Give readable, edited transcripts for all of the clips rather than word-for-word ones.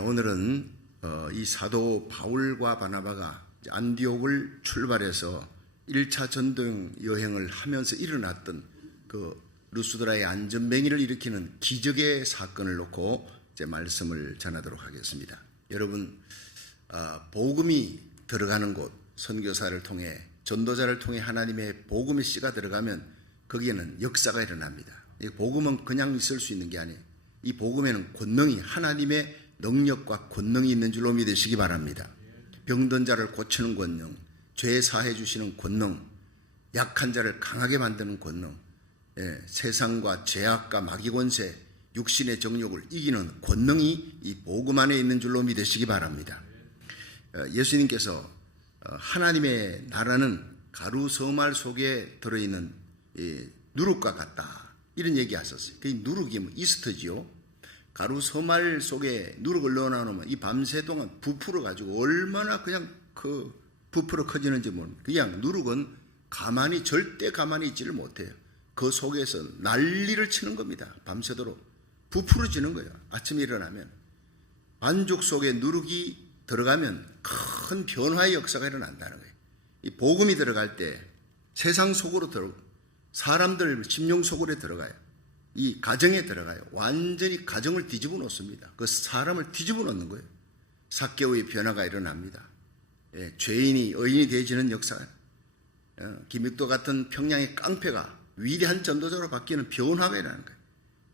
오늘은 이 사도 바울과 바나바가 안디옥을 출발해서 1차 전도행 여행을 하면서 일어났던 그 루스드라의 안전뱅이를 일으키는 기적의 사건을 놓고 이제 말씀을 전하도록 하겠습니다. 여러분, 복음이 들어가는 곳, 선교사를 통해 전도자를 통해 하나님의 복음의 씨가 들어가면 거기에는 역사가 일어납니다. 이 복음은 그냥 있을 수 있는 게 아니에요. 이 복음에는 권능이, 하나님의 능력과 권능이 있는 줄로 믿으시기 바랍니다. 병든 자를 고치는 권능, 죄 사해 주시는 권능, 약한 자를 강하게 만드는 권능, 세상과 죄악과 마귀 권세, 육신의 정욕을 이기는 권능이 이 복음 안에 있는 줄로 믿으시기 바랍니다. 예수님께서 하나님의 나라는 가루 서말 속에 들어있는 누룩과 같다, 이런 얘기 하셨어요. 그 누룩이 이스트지요. 가루 서말 속에 누룩을 넣어놓으면 이 밤새 동안 부풀어 가지고 얼마나 그냥 그 부풀어 커지는지 모릅니다. 그냥 누룩은 절대 가만히 있지를 못해요. 그 속에서 난리를 치는 겁니다. 밤새도록 부풀어지는 거예요. 아침에 일어나면 반죽 속에 누룩이 들어가면 큰 변화의 역사가 일어난다는 거예요. 이 복음이 들어갈 때 세상 속으로 사람들 심령 속으로 들어가요. 이 가정에 들어가요. 완전히 가정을 뒤집어 놓습니다. 그 사람을 뒤집어 놓는 거예요. 삭개오의 변화가 일어납니다. 죄인이 의인이 되어지는 역사, 김익도 같은 평양의 깡패가 위대한 전도자로 바뀌는 변화가 일어나는 거예요.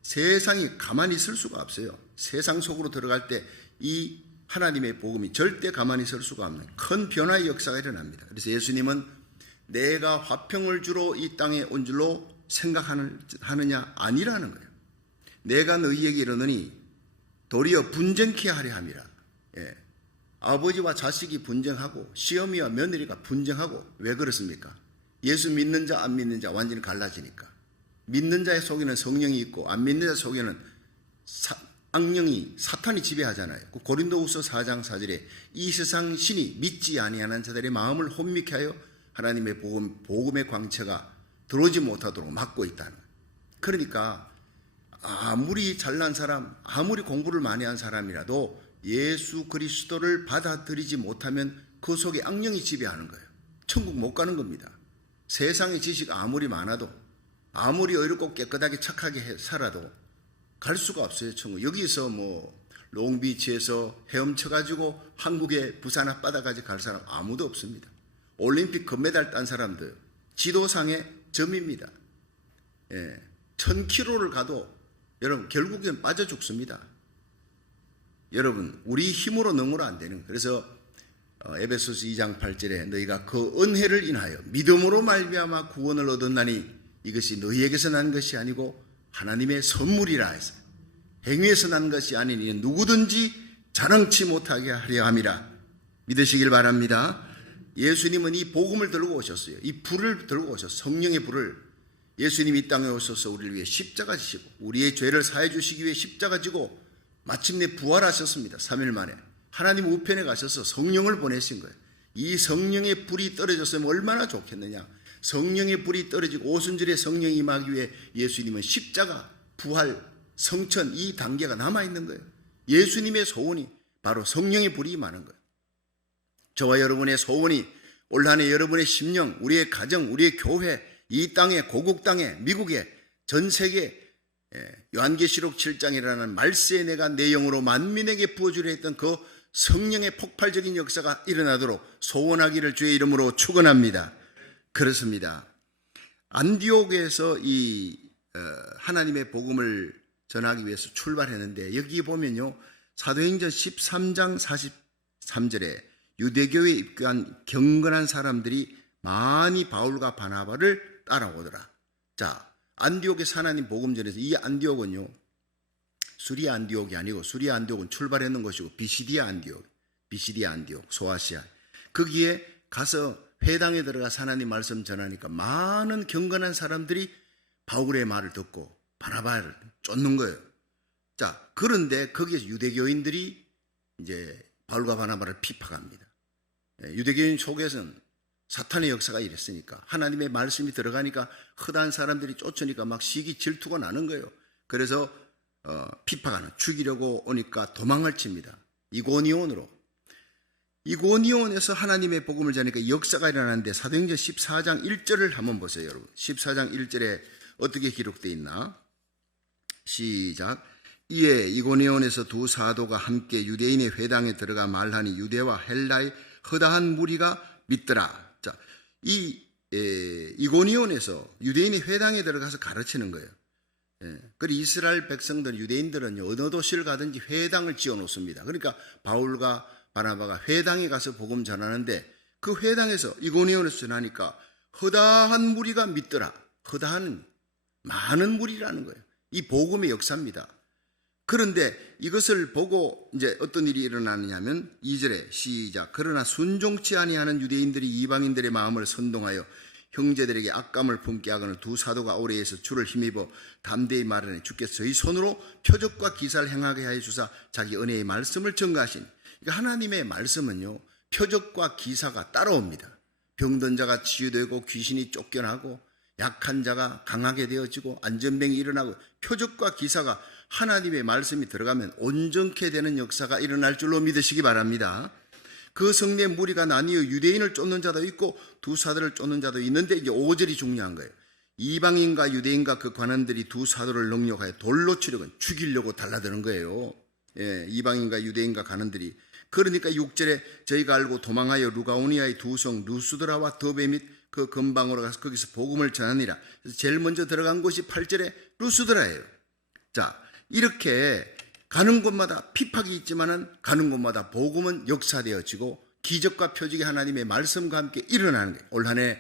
세상이 가만히 있을 수가 없어요. 세상 속으로 들어갈 때 이 하나님의 복음이 절대 가만히 있을 수가 없는 큰 변화의 역사가 일어납니다. 그래서 예수님은 내가 화평을 주러 이 땅에 온 줄로 생각하느냐? 아니라는 거예요. 내가 너희에게 이르노니 도리어 분쟁케 하려 함이라. 아버지와 자식이 분쟁하고 시어미와 며느리가 분쟁하고, 왜 그렇습니까? 예수 믿는 자 안 믿는 자 완전히 갈라지니까. 믿는 자의 속에는 성령이 있고 안 믿는 자 속에는 악령이, 사탄이 지배하잖아요. 고린도후서 4장 4절에 이 세상 신이 믿지 아니하는 자들의 마음을 혼미케 하여 하나님의 복음의 광채가 들어오지 못하도록 막고 있다는 거예요. 그러니까 아무리 잘난 사람, 아무리 공부를 많이 한 사람이라도 예수 그리스도를 받아들이지 못하면 그 속에 악령이 지배하는 거예요. 천국 못 가는 겁니다. 세상의 지식 아무리 많아도, 아무리 의롭고 깨끗하게 착하게 살아도 갈 수가 없어요. 천국. 여기서 롱비치에서 헤엄쳐가지고 한국의 부산 앞바다까지 갈 사람 아무도 없습니다. 올림픽 금메달 딴 사람들 지도상의 점입니다. 1000km를 가도 여러분 결국엔 빠져 죽습니다. 여러분, 우리 힘으로 능으로 안 되는 거예요. 그래서 에베소서 2장 8절에 너희가 그 은혜를 인하여 믿음으로 말미암아 구원을 얻었나니 이것이 너희에게서 난 것이 아니고 하나님의 선물이라 했어요. 행위에서 난 것이 아니니 누구든지 자랑치 못하게 하려 함이라. 믿으시길 바랍니다. 예수님은 이 복음을 들고 오셨어요. 이 불을 들고 오셨어요. 성령의 불을. 예수님이 이 땅에 오셔서 우리를 위해 십자가 지시고 우리의 죄를 사해 주시기 위해 십자가 지고 마침내 부활하셨습니다. 3일 만에 하나님 우편에 가셔서 성령을 보내신 거예요. 이 성령의 불이 떨어졌으면 얼마나 좋겠느냐. 성령의 불이 떨어지고 오순절에 성령이 임하기 위해 예수님은 십자가, 부활, 성천, 이 단계가 남아있는 거예요. 예수님의 소원이 바로 성령의 불이 임하는 거예요. 저와 여러분의 소원이 올 한 해 여러분의 심령, 우리의 가정, 우리의 교회, 이 땅에, 고국 땅에, 미국에, 전 세계, 요한계시록 7장이라는 말세에 내가 내 영으로 만민에게 부어주려 했던 그 성령의 폭발적인 역사가 일어나도록 소원하기를 주의 이름으로 축원합니다. 그렇습니다. 안디옥에서 이 하나님의 복음을 전하기 위해서 출발했는데, 여기 보면요, 사도행전 13장 43절에 유대교에 입교한 경건한 사람들이 많이 바울과 바나바를 따라오더라. 자, 안디옥에서 하나님 복음 전해서, 이 안디옥은요, 수리아 안디옥이 아니고, 수리아 안디옥은 출발했는 것이고 비시디아 안디옥, 소아시아. 거기에 가서 회당에 들어가서 하나님 말씀 전하니까 많은 경건한 사람들이 바울의 말을 듣고 바나바를 쫓는 거예요. 자, 그런데 거기에서 유대교인들이 이제 바울과 바나바를 핍박합니다. 유대교인 속에서는 사탄의 역사가 이랬으니까, 하나님의 말씀이 들어가니까 허다한 사람들이 쫓으니까 막 시기 질투가 나는 거예요. 그래서 핍박하는, 죽이려고 오니까 도망을 칩니다. 이고니온으로. 이고니온에서 하나님의 복음을 전하니까 역사가 일어나는데 사도행전 14장 1절을 한번 보세요, 여러분. 14장 1절에 어떻게 기록되어 있나? 시작. 이에 이고니온에서 두 사도가 함께 유대인의 회당에 들어가 말하니 유대와 헬라의 허다한 무리가 믿더라. 자, 이고니온에서 유대인의 회당에 들어가서 가르치는 거예요. 그리고 이스라엘 백성들, 유대인들은 어느 도시를 가든지 회당을 지어 놓습니다. 그러니까 바울과 바나바가 회당에 가서 복음 전하는데 그 회당에서 이고니온에서 전하니까 허다한 무리가 믿더라. 허다한 많은 무리라는 거예요. 이 복음의 역사입니다. 그런데 이것을 보고 이제 어떤 일이 일어나느냐면 2절에 시작. 그러나 순종치 아니하는 유대인들이 이방인들의 마음을 선동하여 형제들에게 악감을 품게 하거늘 두 사도가 오래에서 줄을 힘입어 담대히 말하니 주께서 저희 손으로 표적과 기사를 행하게 하여 주사 자기 은혜의 말씀을 증거하신. 그러니까 하나님의 말씀은요, 표적과 기사가 따라옵니다. 병든 자가 치유되고 귀신이 쫓겨나고 약한 자가 강하게 되어지고 안전병이 일어나고 표적과 기사가 하나님의 말씀이 들어가면 온전케 되는 역사가 일어날 줄로 믿으시기 바랍니다. 그 성내 무리가 나뉘어 유대인을 쫓는 자도 있고 두 사도를 쫓는 자도 있는데 이제 5절이 중요한 거예요. 이방인과 유대인과 그 관원들이 두 사도를 능욕하여 돌로 치려고 죽이려고 달라드는 거예요. 이방인과 유대인과 관원들이. 그러니까 6절에 저희가 알고 도망하여 루가오니아의 두 성 루스드라와 더베 및 그 근방으로 가서 거기서 복음을 전하니라. 그래서 제일 먼저 들어간 곳이 8절에 루스드라예요. 자, 이렇게 가는 곳마다 핍박이 있지만은 가는 곳마다 복음은 역사되어지고 기적과 표적이 하나님의 말씀과 함께 일어나는 거예요. 올 한 해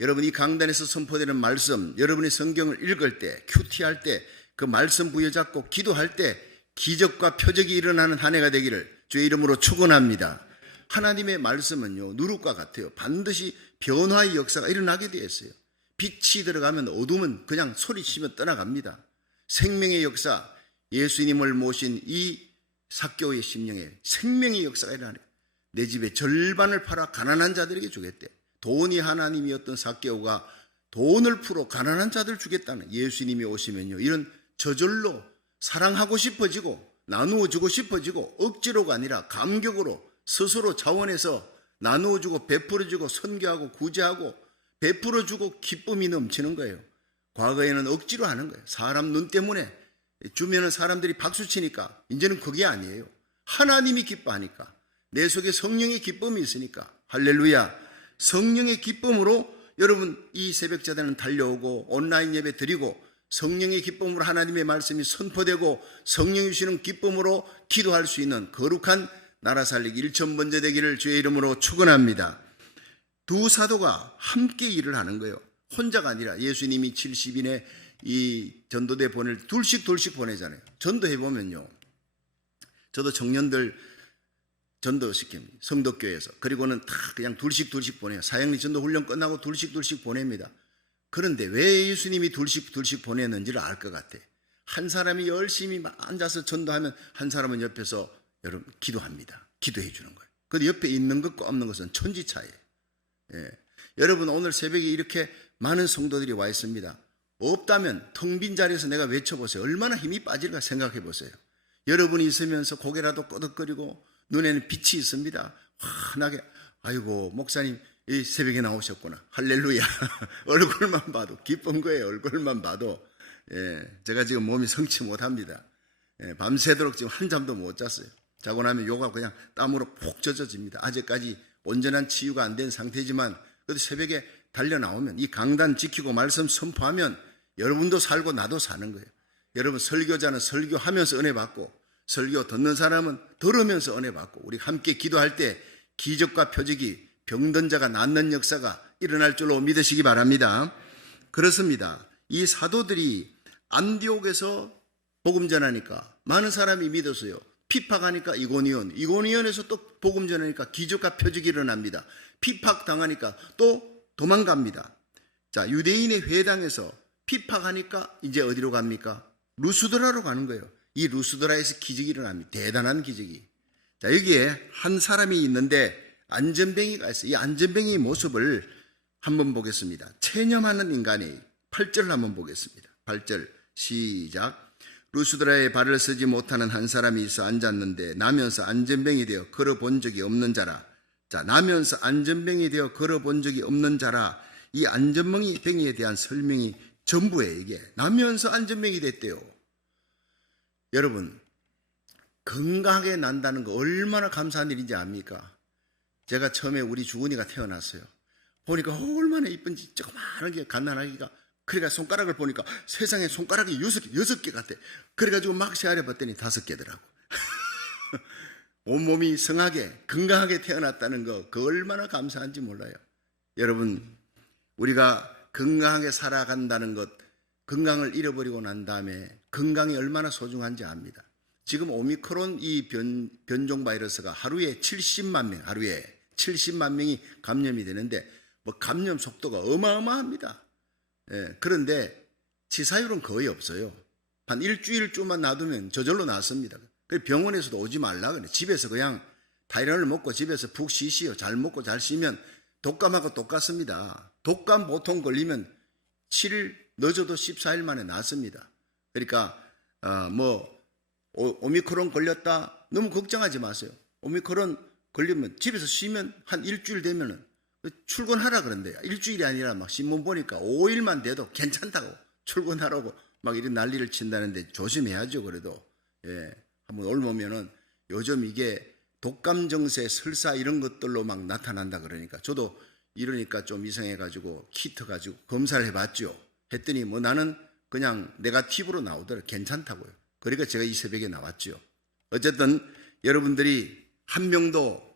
여러분 이 강단에서 선포되는 말씀, 여러분이 성경을 읽을 때, 큐티할 때, 그 말씀 부여잡고 기도할 때 기적과 표적이 일어나는 한 해가 되기를 주의 이름으로 축원합니다. 하나님의 말씀은요, 누룩과 같아요. 반드시 변화의 역사가 일어나게 되어 있어요. 빛이 들어가면 어둠은 그냥 소리치며 떠나갑니다. 생명의 역사, 예수님을 모신 이 삭개오의 심령에 생명의 역사가 일어나는 거예요. 내 집의 절반을 팔아 가난한 자들에게 주겠대. 돈이 하나님이었던 삭개오가 돈을 풀어 가난한 자들 주겠다는, 예수님이 오시면요, 이런 저절로 사랑하고 싶어지고 나누어주고 싶어지고 억지로가 아니라 감격으로 스스로 자원해서 나누어주고 베풀어주고 선교하고 구제하고 베풀어주고 기쁨이 넘치는 거예요. 과거에는 억지로 하는 거예요. 사람 눈 때문에 주면은 사람들이 박수치니까 이제는 그게 아니에요. 하나님이 기뻐하니까, 내 속에 성령의 기쁨이 있으니까. 할렐루야. 성령의 기쁨으로 여러분 이 새벽자들은 달려오고 온라인 예배 드리고 성령의 기쁨으로 하나님의 말씀이 선포되고 성령이 주시는 기쁨으로 기도할 수 있는 거룩한 나라 살리기 1000번째 되기를 주의 이름으로 축원합니다. 두 사도가 함께 일을 하는 거예요. 혼자가 아니라 예수님이 70인의 이 전도대 보낼 둘씩 보내잖아요. 전도해보면요, 저도 청년들 전도시킵니다. 성덕교회에서. 그리고는 다 그냥 둘씩 보내요. 사형리 전도 훈련 끝나고 둘씩 보냅니다. 그런데 왜 예수님이 둘씩 보냈는지를 알 것 같아. 한 사람이 열심히 앉아서 전도하면 한 사람은 옆에서 여러분 기도합니다. 기도해 주는 거예요. 근데 옆에 있는 것과 없는 것은 천지차이에요. 여러분 오늘 새벽에 이렇게 많은 성도들이 와 있습니다. 없다면 텅 빈 자리에서 내가 외쳐보세요. 얼마나 힘이 빠질까 생각해 보세요. 여러분이 있으면서 고개라도 끄덕거리고 눈에는 빛이 있습니다. 환하게, 아이고 목사님 이 새벽에 나오셨구나. 할렐루야. 얼굴만 봐도 기쁜 거예요. 얼굴만 봐도. 제가 지금 몸이 성치 못합니다. 밤새도록 지금 한 잠도 못 잤어요. 자고 나면 요가 그냥 땀으로 푹 젖어집니다. 아직까지 온전한 치유가 안 된 상태지만 그래도 새벽에 달려 나오면 이 강단 지키고 말씀 선포하면 여러분도 살고 나도 사는 거예요. 여러분 설교자는 설교하면서 은혜 받고 설교 듣는 사람은 들으면서 은혜 받고 우리 함께 기도할 때 기적과 표적이 병든 자가 낫는 역사가 일어날 줄로 믿으시기 바랍니다. 그렇습니다. 이 사도들이 안디옥에서 복음 전하니까 많은 사람이 믿었어요. 핍박하니까 이고니온에서 또 복음 전하니까 기적과 표적이 일어납니다. 핍박당하니까 또 도망갑니다. 자, 유대인의 회당에서 핍박하니까 이제 어디로 갑니까? 루스드라로 가는 거예요. 이 루스드라에서 기적이 일어납니다. 대단한 기적이. 자, 여기에 한 사람이 있는데 안전뱅이가 있어요. 이 안전뱅이의 모습을 한번 보겠습니다. 체념하는 인간의 8절을 한번 보겠습니다. 8절 시작. 루스드라에 발을 쓰지 못하는 한 사람이 있어 앉았는데 나면서 안전병이 되어 걸어본 적이 없는 자라. 자, 나면서 안전병이 되어 걸어본 적이 없는 자라. 이 안전병이에 대한 설명이 전부예요. 이게 나면서 안전병이 됐대요. 여러분, 건강하게 난다는 거 얼마나 감사한 일인지 압니까? 제가 처음에 우리 주은이가 태어났어요. 보니까 얼마나 이쁜지 조그마하게 갓난아기가. 그러니까 손가락을 보니까 세상에 손가락이 6개 같아. 그래가지고 막 세알해 봤더니 5개더라고. 온몸이 성하게 건강하게 태어났다는 거, 그 얼마나 감사한지 몰라요. 여러분, 우리가 건강하게 살아간다는 것, 건강을 잃어버리고 난 다음에 건강이 얼마나 소중한지 압니다. 지금 오미크론 이 변종 바이러스가 하루에 70만 명이 감염이 되는데 뭐 감염 속도가 어마어마합니다. 예, 그런데 치사율은 거의 없어요. 한 일주일쯤만 놔두면 저절로 낫습니다. 그래서 병원에서도 오지 말라 그래. 집에서 그냥 타이레놀 먹고 집에서 푹 쉬시오. 잘 먹고 잘 쉬면 독감하고 똑같습니다. 독감 보통 걸리면 7일, 늦어도 14일 만에 낫습니다. 그러니까 오미크론 걸렸다 너무 걱정하지 마세요. 오미크론 걸리면 집에서 쉬면 한 일주일 되면은 출근하라 그런대요. 일주일이 아니라 막 신문 보니까 5일만 돼도 괜찮다고 출근하라고 막 이런 난리를 친다는데 조심해야죠. 그래도 한번 옮으면은 요즘 이게 독감 증세, 설사 이런 것들로 막 나타난다 그러니까 저도 이러니까 좀 이상해가지고 키트 가지고 검사를 해봤죠. 했더니 뭐 나는 그냥 네거티브로 나오더라고요. 괜찮다고요. 그러니까 제가 이 새벽에 나왔죠. 어쨌든 여러분들이 한 명도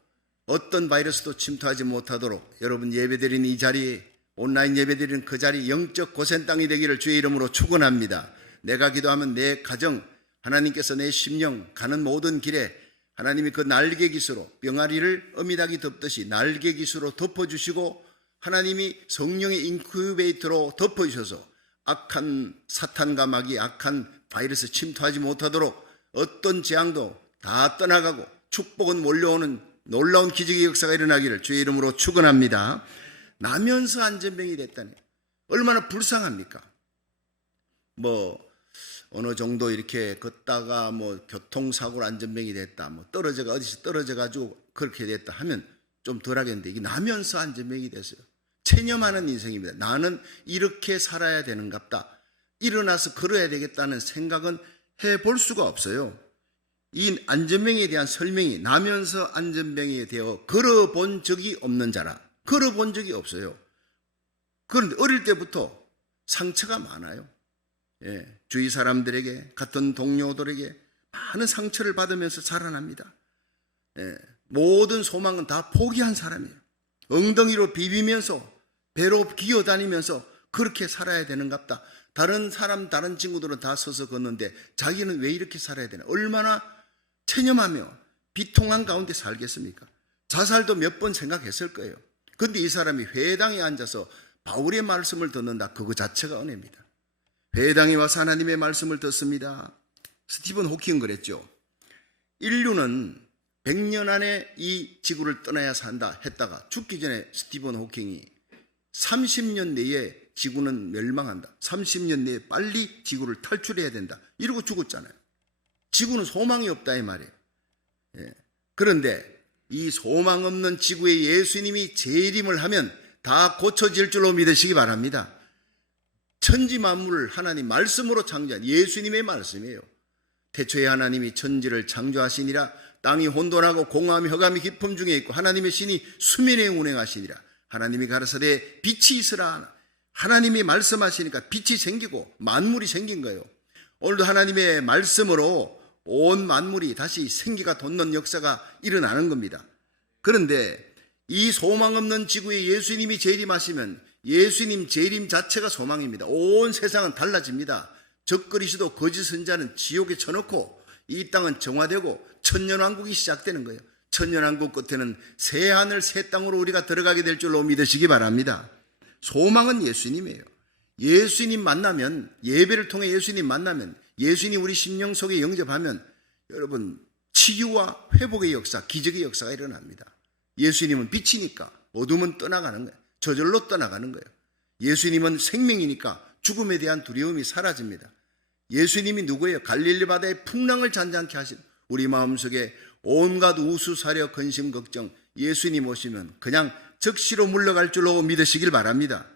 어떤 바이러스도 침투하지 못하도록 여러분 예배드리는 이 자리, 온라인 예배드리는 그 자리 영적 고센 땅이 되기를 주의 이름으로 축원합니다. 내가 기도하면 내 가정, 하나님께서 내 심령 가는 모든 길에 하나님이 그 날개 깃으로 병아리를 어미닭이 덮듯이 날개 깃으로 덮어주시고 하나님이 성령의 인큐베이터로 덮어주셔서 악한 사탄과 마귀, 악한 바이러스 침투하지 못하도록 어떤 재앙도 다 떠나가고 축복은 몰려오는 놀라운 기적의 역사가 일어나기를 주의 이름으로 축원합니다. 나면서 안전병이 됐다니 얼마나 불쌍합니까? 어느 정도 이렇게 걷다가 교통사고로 안전병이 됐다, 어디서 떨어져가지고 그렇게 됐다 하면 좀 덜하겠는데 이게 나면서 안전병이 됐어요. 체념하는 인생입니다. 나는 이렇게 살아야 되는갑다. 일어나서 걸어야 되겠다는 생각은 해볼 수가 없어요. 이 안전병에 대한 설명이 나면서 안전병이 되어 걸어본 적이 없는 자라. 걸어본 적이 없어요. 그런데 어릴 때부터 상처가 많아요. 주위 사람들에게, 같은 동료들에게 많은 상처를 받으면서 자라납니다. 모든 소망은 다 포기한 사람이에요. 엉덩이로 비비면서 배로 기어다니면서 그렇게 살아야 되는갑다. 다른 친구들은 다 서서 걷는데 자기는 왜 이렇게 살아야 되나? 얼마나 체념하며 비통한 가운데 살겠습니까? 자살도 몇 번 생각했을 거예요. 그런데 이 사람이 회당에 앉아서 바울의 말씀을 듣는다. 그거 자체가 은혜입니다. 회당에 와서 하나님의 말씀을 듣습니다. 스티븐 호킹은 그랬죠. 인류는 100년 안에 이 지구를 떠나야 산다 했다가 죽기 전에 스티븐 호킹이 30년 내에 지구는 멸망한다. 30년 내에 빨리 지구를 탈출해야 된다. 이러고 죽었잖아요. 지구는 소망이 없다 이 말이에요. 그런데 이 소망 없는 지구에 예수님이 재림을 하면 다 고쳐질 줄로 믿으시기 바랍니다. 천지 만물을 하나님 말씀으로 창조한 예수님의 말씀이에요. 태초에 하나님이 천지를 창조하시니라. 땅이 혼돈하고 공허함이 흑암이 깊음 중에 있고 하나님의 신이 수면에 운행하시니라. 하나님이 가라사대 빛이 있으라. 하나님이 말씀하시니까 빛이 생기고 만물이 생긴 거예요. 오늘도 하나님의 말씀으로 온 만물이 다시 생기가 돋는 역사가 일어나는 겁니다. 그런데 이 소망 없는 지구에 예수님이 재림하시면 예수님 재림 자체가 소망입니다. 온 세상은 달라집니다. 적그리스도 거짓 선자는 지옥에 쳐놓고 이 땅은 정화되고 천년왕국이 시작되는 거예요. 천년왕국 끝에는 새 하늘 새 땅으로 우리가 들어가게 될 줄로 믿으시기 바랍니다. 소망은 예수님이에요. 예수님 만나면, 예배를 통해 예수님 만나면, 예수님 우리 심령 속에 영접하면 여러분 치유와 회복의 역사, 기적의 역사가 일어납니다. 예수님은 빛이니까 어둠은 떠나가는 거예요. 저절로 떠나가는 거예요. 예수님은 생명이니까 죽음에 대한 두려움이 사라집니다. 예수님이 누구예요? 갈릴리 바다의 풍랑을 잔잔케 하신 우리 마음속에 온갖 우수사려 근심 걱정 예수님 오시면 그냥 즉시로 물러갈 줄로 믿으시길 바랍니다.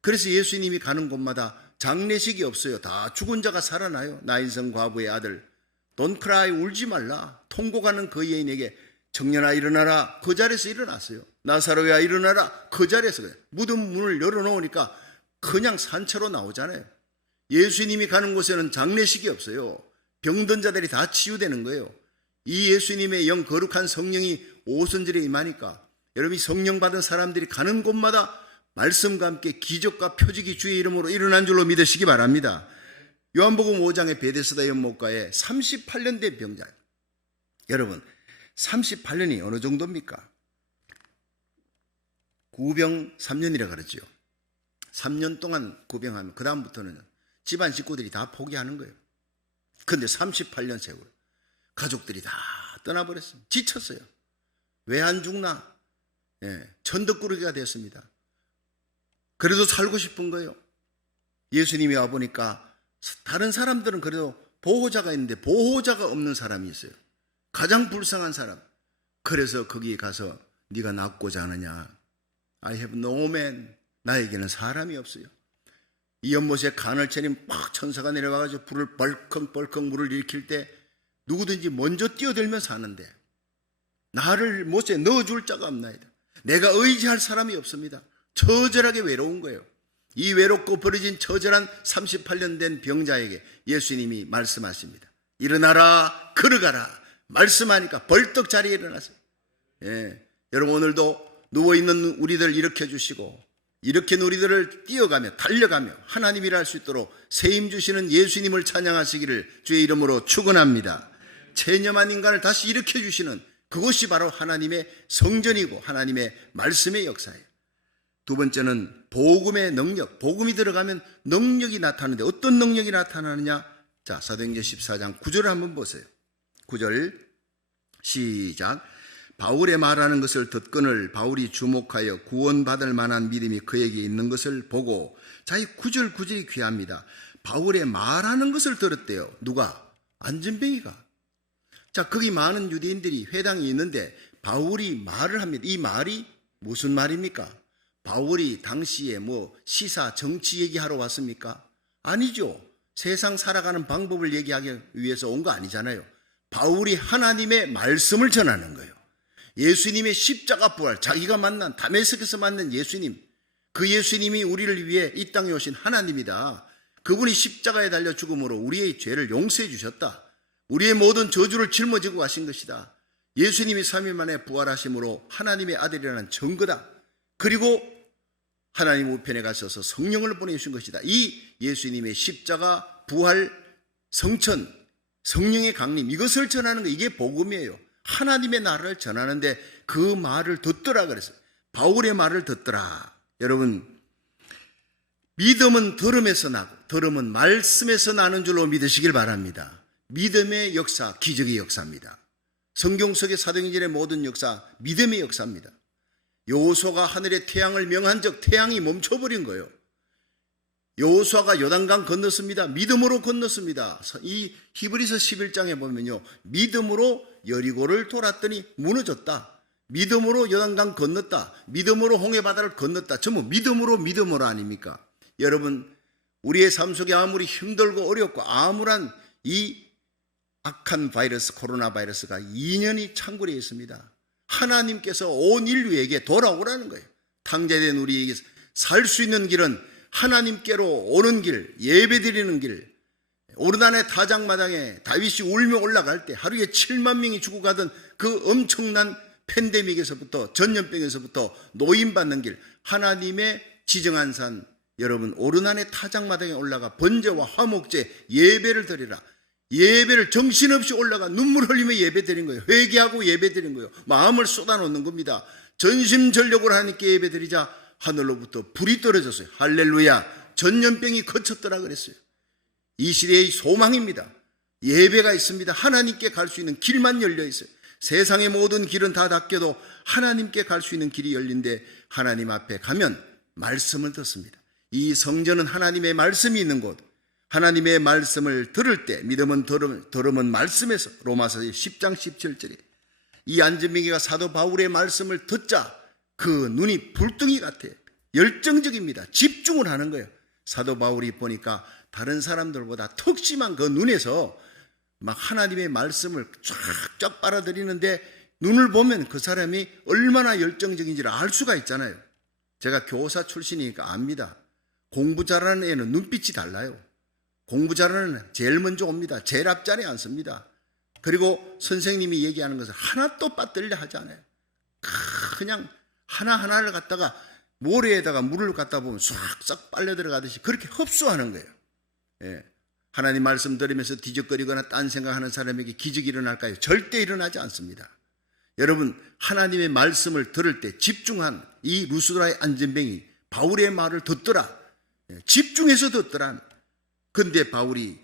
그래서 예수님이 가는 곳마다 장례식이 없어요. 다 죽은 자가 살아나요. 나인성 과부의 아들 Don't cry, 울지 말라. 통곡하는 그 여인에게 청년아 일어나라. 그 자리에서 일어났어요. 나사로야 일어나라. 그 자리에서 무덤 문을 열어놓으니까 그냥 산채로 나오잖아요. 예수님이 가는 곳에는 장례식이 없어요. 병든 자들이 다 치유되는 거예요. 이 예수님의 영 거룩한 성령이 오순절에 임하니까 여러분이 성령 받은 사람들이 가는 곳마다 말씀과 함께 기적과 표적이 주의 이름으로 일어난 줄로 믿으시기 바랍니다. 요한복음 5장의 베데스다 연못가에 38년 된 병자. 여러분 38년이 어느 정도입니까? 구병 3년이라 그러죠. 3년 동안 구병하면 그 다음부터는 집안 식구들이 다 포기하는 거예요. 그런데 38년 세월 가족들이 다 떠나버렸어요. 지쳤어요. 왜 안 죽나? 천덕꾸러기가 됐습니다. 그래도 살고 싶은 거예요. 예수님이 와보니까 다른 사람들은 그래도 보호자가 있는데 보호자가 없는 사람이 있어요. 가장 불쌍한 사람. 그래서 거기 가서 네가 낫고자 하느냐? I have no man. 나에게는 사람이 없어요. 이 연못에 간을 차린 막 천사가 내려와가지고 불을 벌컥벌컥 물을 일으킬 때 누구든지 먼저 뛰어들면서 하는데 나를 못에 넣어줄 자가 없나이다. 내가 의지할 사람이 없습니다. 처절하게 외로운 거예요. 이 외롭고 버려진 처절한 38년 된 병자에게 예수님이 말씀하십니다. 일어나라, 걸어가라. 말씀하니까 벌떡 자리에 일어나세요. 여러분 오늘도 누워있는 우리들 일으켜 주시고 일으킨 우리들을 뛰어가며 달려가며 하나님이라 할 수 있도록 세임 주시는 예수님을 찬양하시기를 주의 이름으로 축원합니다. 체념한 인간을 다시 일으켜 주시는 그것이 바로 하나님의 성전이고 하나님의 말씀의 역사예요. 두 번째는 복음의 능력. 복음이 들어가면 능력이 나타나는데 어떤 능력이 나타나느냐? 자, 사도행전 14장 9절을 한번 보세요. 9절 시작. 바울의 말하는 것을 듣거늘 바울이 주목하여 구원받을 만한 믿음이 그에게 있는 것을 보고, 자, 이 9절이 귀합니다. 바울의 말하는 것을 들었대요. 누가? 안전뱅이가. 자, 거기 많은 유대인들이 회당이 있는데 바울이 말을 합니다. 이 말이 무슨 말입니까? 바울이 당시에 시사 정치 얘기하러 왔습니까? 아니죠. 세상 살아가는 방법을 얘기하기 위해서 온 거 아니잖아요. 바울이 하나님의 말씀을 전하는 거예요. 예수님의 십자가 부활, 자기가 만난 다메섹에서 만난 예수님, 그 예수님이 우리를 위해 이 땅에 오신 하나님이다. 그분이 십자가에 달려 죽음으로 우리의 죄를 용서해 주셨다. 우리의 모든 저주를 짊어지고 가신 것이다. 예수님이 3일 만에 부활하심으로 하나님의 아들이라는 증거다. 그리고 하나님 우편에 가셔서 성령을 보내주신 것이다. 이 예수님의 십자가, 부활, 성천, 성령의 강림, 이것을 전하는 거, 이게 복음이에요. 하나님의 나라를 전하는데 그 말을 듣더라 그랬어요. 바울의 말을 듣더라. 여러분, 믿음은 들음에서 나고 들음은 말씀에서 나는 줄로 믿으시길 바랍니다. 믿음의 역사, 기적의 역사입니다. 성경 속의 사도행전의 모든 역사, 믿음의 역사입니다. 여호수아가 하늘에 태양을 명한 적 태양이 멈춰버린 거예요. 여호수아가 요단강 건넜습니다. 믿음으로 건넜습니다. 이 히브리서 11장에 보면요, 믿음으로 여리고를 돌았더니 무너졌다. 믿음으로 요단강 건넜다. 믿음으로 홍해바다를 건넜다. 전부 믿음으로 아닙니까? 여러분, 우리의 삶 속에 아무리 힘들고 어렵고 암울한 이 악한 바이러스, 코로나 바이러스가 2년이 창궐해 있습니다. 하나님께서 온 인류에게 돌아오라는 거예요. 탕자된 우리에게 살 수 있는 길은 하나님께로 오는 길, 예배드리는 길. 오르단의 타작마당에 다윗이 울며 올라갈 때 하루에 7만 명이 죽어가던 그 엄청난 팬데믹에서부터, 전염병에서부터 노인받는 길, 하나님의 지정한 산, 여러분 오르단의 타작마당에 올라가 번제와 화목제 예배를 드리라. 예배를 정신없이 올라가 눈물 흘리며 예배 드린 거예요. 회개하고 예배 드린 거예요. 마음을 쏟아놓는 겁니다. 전심전력으로 하나님께 예배 드리자 하늘로부터 불이 떨어졌어요. 할렐루야. 전염병이 그쳤더라 그랬어요. 이 시대의 소망입니다. 예배가 있습니다. 하나님께 갈 수 있는 길만 열려 있어요. 세상의 모든 길은 다 닫혀도 하나님께 갈 수 있는 길이 열린데 하나님 앞에 가면 말씀을 듣습니다. 이 성전은 하나님의 말씀이 있는 곳, 하나님의 말씀을 들을 때 믿음은 들음은 말씀에서 로마서 10장 17절에 이 안진뱅이가 사도 바울의 말씀을 듣자 그 눈이 불덩이 같아 열정적입니다. 집중을 하는 거예요. 사도 바울이 보니까 다른 사람들보다 턱 심한 그 눈에서 막 하나님의 말씀을 쫙쫙 빨아들이는데 눈을 보면 그 사람이 얼마나 열정적인지를 알 수가 있잖아요. 제가 교사 출신이니까 압니다. 공부 잘하는 애는 눈빛이 달라요. 공부 잘하는 애는 제일 먼저 옵니다. 제일 앞자리에 앉습니다. 그리고 선생님이 얘기하는 것을 하나도 빠뜨리려 하지 않아요. 그냥 하나하나를 갖다가 모래에다가 물을 갖다 보면 싹싹 빨려 들어가듯이 그렇게 흡수하는 거예요. 예. 하나님 말씀 들으면서 뒤적거리거나 딴 생각하는 사람에게 기적이 일어날까요? 절대 일어나지 않습니다. 여러분, 하나님의 말씀을 들을 때 집중한 이 루스드라의 안진뱅이 바울의 말을 듣더라. 예. 집중해서 듣더라. 근데 바울이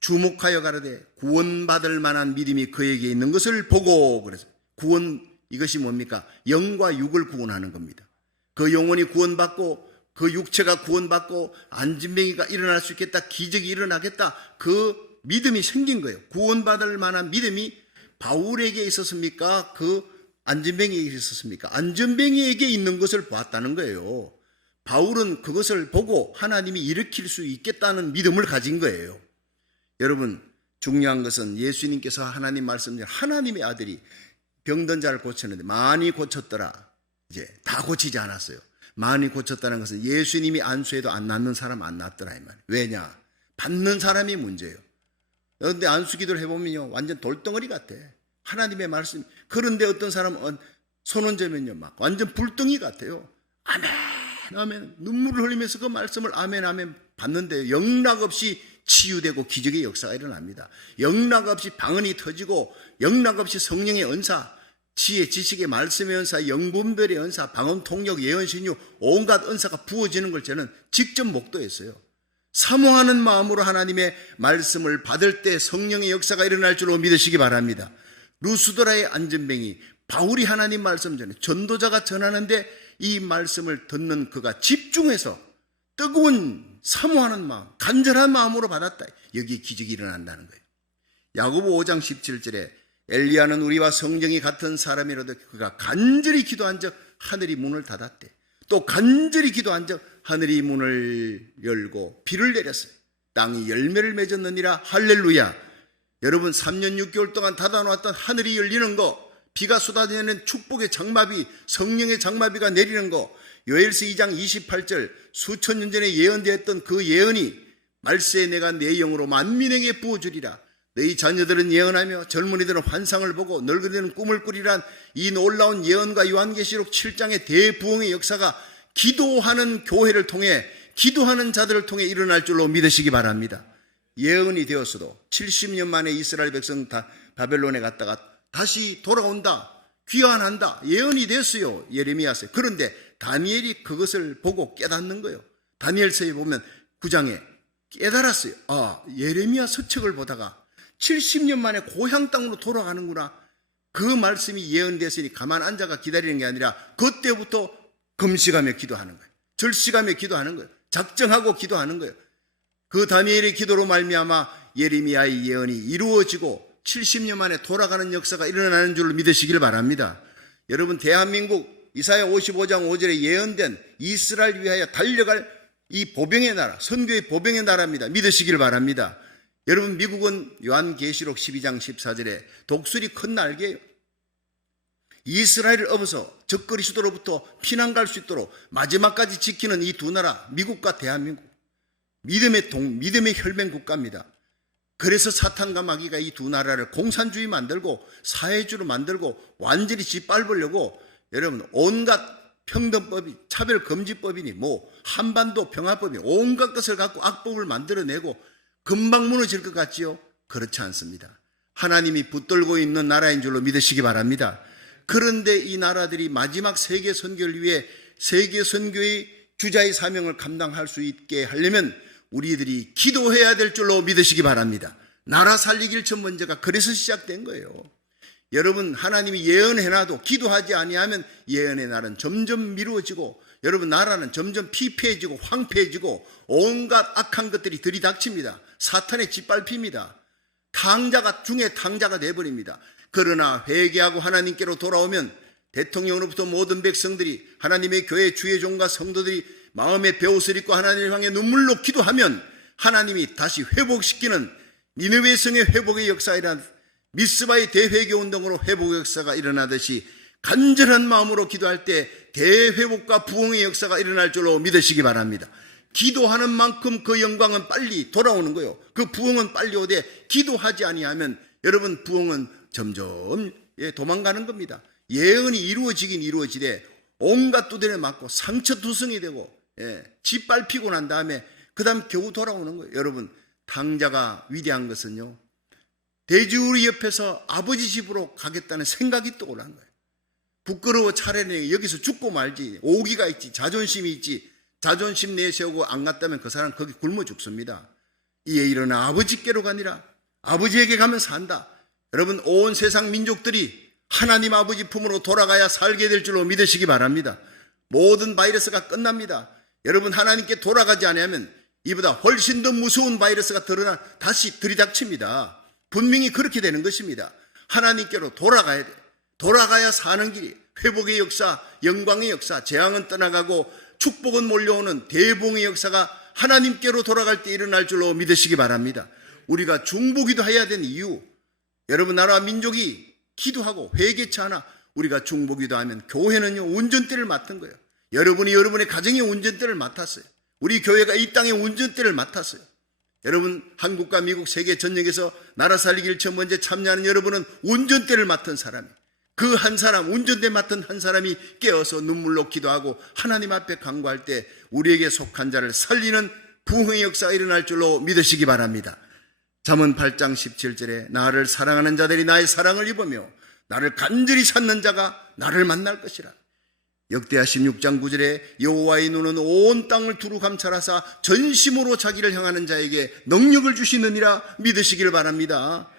주목하여 가라되 구원받을 만한 믿음이 그에게 있는 것을 보고 그래서 구원 이것이 뭡니까? 영과 육을 구원하는 겁니다. 그 영혼이 구원받고 그 육체가 구원받고 안진뱅이가 일어날 수 있겠다. 기적이 일어나겠다. 그 믿음이 생긴 거예요. 구원받을 만한 믿음이 바울에게 있었습니까? 그 안진뱅이에게 있었습니까? 안진뱅이에게 있는 것을 보았다는 거예요. 바울은 그것을 보고 하나님이 일으킬 수 있겠다는 믿음을 가진 거예요. 여러분, 중요한 것은 예수님께서 하나님 말씀대로 하나님의 아들이 병든 자를 고쳤는데 많이 고쳤더라. 이제 다 고치지 않았어요. 많이 고쳤다는 것은 예수님이 안수해도 안 낫는 사람 안 낫더라 이 말이에요. 왜냐? 받는 사람이 문제예요. 그런데 안수기도를 해보면요 완전 돌덩어리 같아. 하나님의 말씀. 그런데 어떤 사람은 손 얹으면요 막 완전 불덩이 같아요. 아멘 아멘 눈물을 흘리면서 그 말씀을 아멘 아멘 받는데 영락없이 치유되고 기적의 역사가 일어납니다. 영락없이 방언이 터지고 영락없이 성령의 은사, 지혜, 지식의 말씀의 은사, 영분별의 은사, 방언, 통역, 예언, 신유 온갖 은사가 부어지는 걸 저는 직접 목도했어요. 사모하는 마음으로 하나님의 말씀을 받을 때 성령의 역사가 일어날 줄로 믿으시기 바랍니다. 루스드라의 안진뱅이 바울이 하나님 말씀 전에 전도자가 전하는데 이 말씀을 듣는 그가 집중해서 뜨거운 사모하는 마음, 간절한 마음으로 받았다. 여기에 기적이 일어난다는 거예요. 야고보 5장 17절에 엘리야는 우리와 성정이 같은 사람이라도 그가 간절히 기도한 적 하늘이 문을 닫았대. 또 간절히 기도한 적 하늘이 문을 열고 비를 내렸어요. 땅이 열매를 맺었느니라. 할렐루야. 여러분 3년 6개월 동안 닫아놓았던 하늘이 열리는 거, 비가 쏟아지는 축복의 장마비, 성령의 장마비가 내리는 거, 요엘서 2장 28절 수천 년 전에 예언되었던 그 예언이 말세에 내가 내 영으로 만민에게 부어주리라. 너희 자녀들은 예언하며 젊은이들은 환상을 보고 늙은이들은 꿈을 꾸리란 이 놀라운 예언과 요한계시록 7장의 대부흥의 역사가 기도하는 교회를 통해 기도하는 자들을 통해 일어날 줄로 믿으시기 바랍니다. 예언이 되었어도 70년 만에 이스라엘 백성 다 바벨론에 갔다가 다시 돌아온다. 귀환한다. 예언이 됐어요. 예레미야서에. 그런데 다니엘이 그것을 보고 깨닫는 거예요. 다니엘서에 보면 9장에 깨달았어요. 아, 예레미야 서책을 보다가 70년 만에 고향 땅으로 돌아가는구나. 그 말씀이 예언됐으니 가만 앉아가 기다리는 게 아니라 그때부터 금식하며 기도하는 거예요. 절식하며 기도하는 거예요. 작정하고 기도하는 거예요. 그 다니엘의 기도로 말미암아 예레미야의 예언이 이루어지고 70년 만에 돌아가는 역사가 일어나는 줄 믿으시길 바랍니다. 여러분, 대한민국 이사야 55장 5절에 예언된 이스라엘 위하여 달려갈 이 보병의 나라, 선교의 보병의 나라입니다. 믿으시길 바랍니다. 여러분, 미국은 요한계시록 12장 14절에 독수리 큰 날개예요. 이스라엘을 업어서 적그리스도로부터 피난 갈 수 있도록 마지막까지 지키는 이 두 나라, 미국과 대한민국, 믿음의 혈맹 국가입니다. 그래서 사탄과 마귀가 이 두 나라를 공산주의 만들고 사회주의로 만들고 완전히 짓밟으려고 여러분 온갖 평등법이 차별금지법이니 뭐 한반도 평화법이 온갖 것을 갖고 악법을 만들어내고 금방 무너질 것 같지요? 그렇지 않습니다. 하나님이 붙들고 있는 나라인 줄로 믿으시기 바랍니다. 그런데 이 나라들이 마지막 세계 선교를 위해 세계 선교의 주자의 사명을 감당할 수 있게 하려면 우리들이 기도해야 될 줄로 믿으시기 바랍니다. 나라 살리기를 첫 번째가 그래서 시작된 거예요. 여러분, 하나님이 예언해놔도 기도하지 아니하면 예언의 날은 점점 미루어지고 여러분 나라는 점점 피폐해지고 황폐해지고 온갖 악한 것들이 들이닥칩니다. 사탄의 짓밟힙니다. 탕자가 중에 탕자가 돼버립니다. 그러나 회개하고 하나님께로 돌아오면 대통령으로부터 모든 백성들이, 하나님의 교회 주의 종과 성도들이 마음에 베옷을 입고 하나님을 향해 눈물로 기도하면 하나님이 다시 회복시키는 니느웨 성의 회복의 역사가 일어나, 미스바의 대회개 운동으로 회복의 역사가 일어나듯이 간절한 마음으로 기도할 때 대회복과 부흥의 역사가 일어날 줄로 믿으시기 바랍니다. 기도하는 만큼 그 영광은 빨리 돌아오는 거예요. 그 부흥은 빨리 오되 기도하지 아니하면 여러분 부흥은 점점 도망가는 겁니다. 예언이 이루어지긴 이루어지되 온갖 두드려 맞고 상처투성이 되고 짓밟히고 난 다음에 그 다음 겨우 돌아오는 거예요. 여러분 탕자가 위대한 것은요, 돼지우리 옆에서 아버지 집으로 가겠다는 생각이 떠오르는 거예요. 부끄러워 차라리 여기서 죽고 말지, 오기가 있지, 자존심이 있지, 자존심 내세우고 안 갔다면 그 사람 거기 굶어 죽습니다. 이에 일어나 아버지께로 가니라. 아버지에게 가면 산다. 여러분 온 세상 민족들이 하나님 아버지 품으로 돌아가야 살게 될 줄로 믿으시기 바랍니다. 모든 바이러스가 끝납니다. 여러분 하나님께 돌아가지 않으면 이보다 훨씬 더 무서운 바이러스가 다시 들이닥칩니다. 분명히 그렇게 되는 것입니다. 하나님께로 돌아가야 돼. 돌아가야 사는 길이, 회복의 역사, 영광의 역사, 재앙은 떠나가고 축복은 몰려오는 대봉의 역사가 하나님께로 돌아갈 때 일어날 줄로 믿으시기 바랍니다. 우리가 중보기도 해야 되는 이유, 여러분 나라와 민족이 기도하고 회개치 않아 우리가 중보기도 하면 교회는요 운전대를 맡은 거예요. 여러분이 여러분의 가정의 운전대를 맡았어요. 우리 교회가 이 땅의 운전대를 맡았어요. 여러분 한국과 미국 세계 전역에서 나라 살리기를 처음 먼저 참여하는 여러분은 운전대를 맡은 사람이에요. 그 한 사람, 운전대 맡은 한 사람이 깨어서 눈물로 기도하고 하나님 앞에 간구할 때 우리에게 속한 자를 살리는 부흥의 역사가 일어날 줄로 믿으시기 바랍니다. 잠언 8장 17절에 나를 사랑하는 자들이 나의 사랑을 입으며 나를 간절히 찾는 자가 나를 만날 것이라. 역대하 16장 9절에 여호와의 눈은 온 땅을 두루 감찰하사 전심으로 자기를 향하는 자에게 능력을 주시느니라 믿으시길 바랍니다.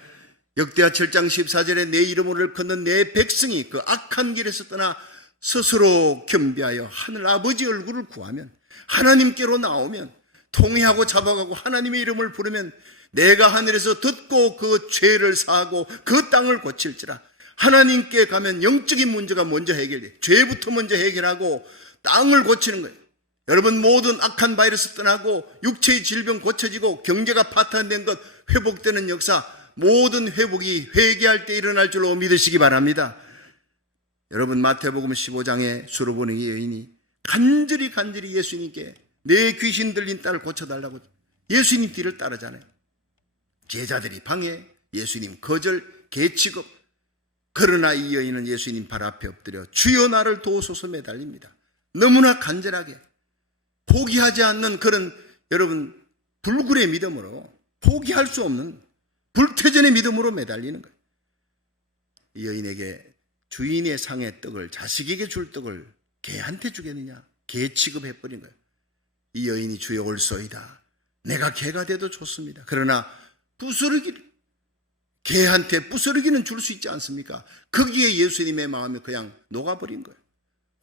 역대하 7장 14절에 내 이름을 걷는 내 백성이 그 악한 길에서 떠나 스스로 겸비하여 하늘 아버지 얼굴을 구하면, 하나님께로 나오면, 통회하고 잡아가고 하나님의 이름을 부르면 내가 하늘에서 듣고 그 죄를 사하고 그 땅을 고칠지라. 하나님께 가면 영적인 문제가 먼저 해결돼. 죄부터 먼저 해결하고 땅을 고치는 거예요. 여러분 모든 악한 바이러스 떠나고 육체의 질병 고쳐지고 경제가 파탄된 것 회복되는 역사, 모든 회복이 회개할 때 일어날 줄로 믿으시기 바랍니다. 여러분 마태복음 15장에 수르보는 여인이 간절히 예수님께 내 귀신 들린 딸을 고쳐달라고 예수님 뒤를 따르잖아요. 제자들이 방해, 예수님 거절, 개취급. 그러나 이 여인은 예수님 발 앞에 엎드려 주여 나를 도우소서 매달립니다. 너무나 간절하게 포기하지 않는 그런 여러분 불굴의 믿음으로, 포기할 수 없는 불태전의 믿음으로 매달리는 거예요. 이 여인에게 주인의 상의 떡을, 자식에게 줄 떡을 개한테 주겠느냐, 개 취급해버린 거예요. 이 여인이 주여 올소이다, 내가 개가 돼도 좋습니다. 그러나 부스러기를, 개한테 부스러기는 줄 수 있지 않습니까? 거기에 예수님의 마음이 그냥 녹아버린 거예요.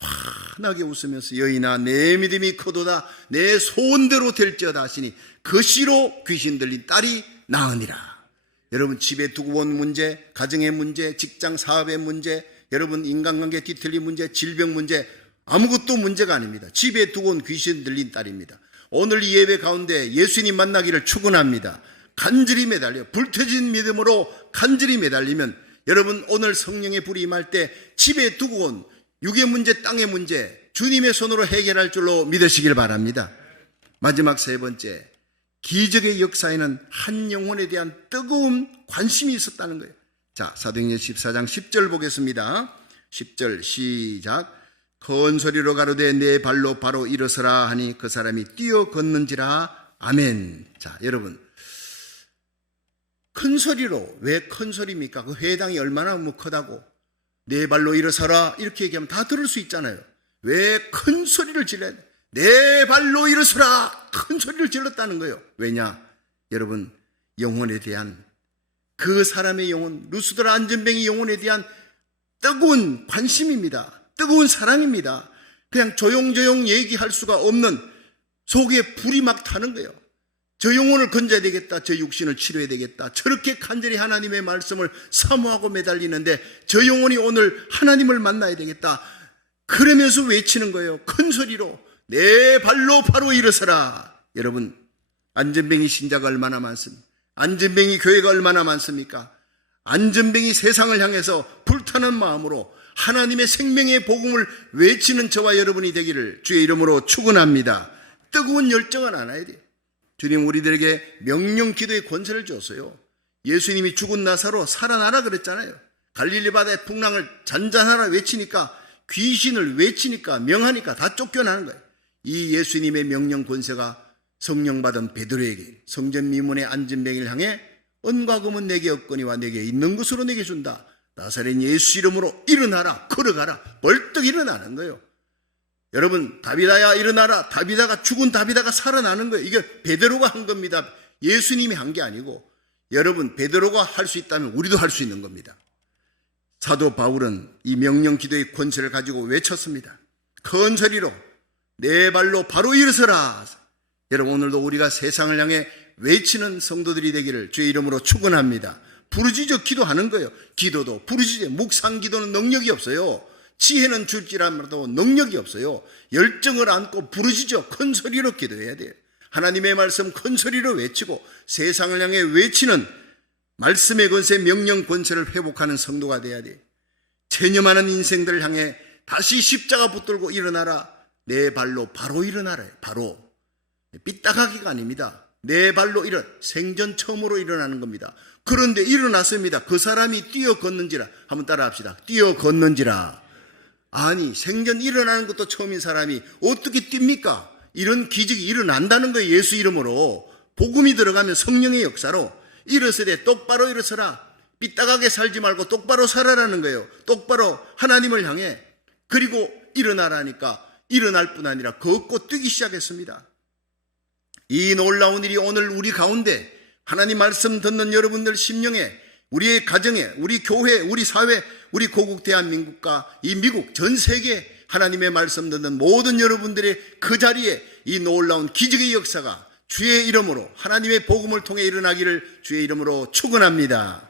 환하게 웃으면서 여인아 내 믿음이 크도다, 내 소원대로 될지어다 하시니 그 씨로 귀신 들린 딸이 나으니라. 여러분 집에 두고 온 문제, 가정의 문제, 직장 사업의 문제, 여러분 인간관계 뒤틀린 문제, 질병 문제, 아무것도 문제가 아닙니다. 집에 두고 온 귀신 들린 딸입니다. 오늘 이 예배 가운데 예수님 만나기를 축원합니다. 간절히 매달려 불태진 믿음으로 간절히 매달리면 여러분 오늘 성령의 불이 임할 때 집에 두고 온 육의 문제, 땅의 문제 주님의 손으로 해결할 줄로 믿으시길 바랍니다. 마지막 세 번째, 기적의 역사에는 한 영혼에 대한 뜨거운 관심이 있었다는 거예요. 자, 사도행전 14장 10절 보겠습니다. 10절 시작. 큰 소리로 가로되 내 발로 바로 일어서라 하니 그 사람이 뛰어 걷는지라. 아멘. 자, 여러분 큰 소리로, 왜 큰 소리입니까? 그 회당이 얼마나 크다고 내 발로 일어서라 이렇게 얘기하면 다 들을 수 있잖아요. 왜 큰 소리를 질러야 돼? 내 발로 일어서라 큰 소리를 질렀다는 거예요. 왜냐? 여러분 영혼에 대한, 그 사람의 영혼, 루스드라 안전뱅이 영혼에 대한 뜨거운 관심입니다. 뜨거운 사랑입니다. 그냥 조용조용 얘기할 수가 없는, 속에 불이 막 타는 거예요. 저 영혼을 건져야 되겠다. 저 육신을 치료해야 되겠다. 저렇게 간절히 하나님의 말씀을 사모하고 매달리는데 저 영혼이 오늘 하나님을 만나야 되겠다. 그러면서 외치는 거예요. 큰 소리로 내 발로 바로 일어서라. 여러분, 안전뱅이 신자가 얼마나 많습니까? 안전뱅이 교회가 얼마나 많습니까? 안전뱅이 세상을 향해서 불타는 마음으로 하나님의 생명의 복음을 외치는 저와 여러분이 되기를 주의 이름으로 축원합니다. 뜨거운 열정은 안아야 돼요. 주님 우리들에게 명령 기도의 권세를 줬어요. 예수님이 죽은 나사로 살아나라 그랬잖아요. 갈릴리 바다의 풍랑을 잔잔하라 외치니까, 귀신을 외치니까, 명하니까 다 쫓겨나는 거예요. 이 예수님의 명령 권세가 성령 받은 베드로에게 성전 미문의 안전뱅이를 향해 은과 금은 내게 없거니와 내게 있는 것으로 내게 준다. 나사렛 예수 이름으로 일어나라, 걸어가라. 벌떡 일어나는 거예요. 여러분, 다비다야 일어나라. 다비다가, 죽은 다비다가 살아나는 거예요. 이게 베드로가 한 겁니다. 예수님이 한 게 아니고, 여러분, 베드로가 할 수 있다면 우리도 할 수 있는 겁니다. 사도 바울은 이 명령 기도의 권세를 가지고 외쳤습니다. 큰 소리로 내 발로 바로 일어서라. 여러분, 오늘도 우리가 세상을 향해 외치는 성도들이 되기를 주의 이름으로 축원합니다. 부르짖어 기도하는 거예요. 기도도 부르짖어. 묵상 기도는 능력이 없어요. 지혜는 줄지라도 능력이 없어요. 열정을 안고 부르짖어 큰 소리로 기도해야 돼요. 하나님의 말씀 큰 소리로 외치고 세상을 향해 외치는 말씀의 권세, 명령 권세를 회복하는 성도가 돼야 돼요. 체념하는 인생들을 향해 다시 십자가 붙들고 일어나라. 내 발로 바로 일어나라. 바로. 삐딱하기가 아닙니다. 내 발로 생전 처음으로 일어나는 겁니다. 그런데 일어났습니다. 그 사람이 뛰어 걷는지라. 한번 따라 합시다. 뛰어 걷는지라. 아니, 생전 일어나는 것도 처음인 사람이 어떻게 뜁니까? 이런 기적이 일어난다는 거예요. 예수 이름으로. 복음이 들어가면 성령의 역사로 일어서되 똑바로 일어서라. 삐딱하게 살지 말고 똑바로 살아라는 거예요. 똑바로 하나님을 향해. 그리고 일어나라니까 일어날 뿐 아니라 걷고 뛰기 시작했습니다. 이 놀라운 일이 오늘 우리 가운데 하나님 말씀 듣는 여러분들 심령에, 우리의 가정에, 우리 교회, 우리 사회, 우리 고국 대한민국과 이 미국 전 세계 하나님의 말씀 듣는 모든 여러분들의 그 자리에 이 놀라운 기적의 역사가 주의 이름으로 하나님의 복음을 통해 일어나기를 주의 이름으로 축원합니다.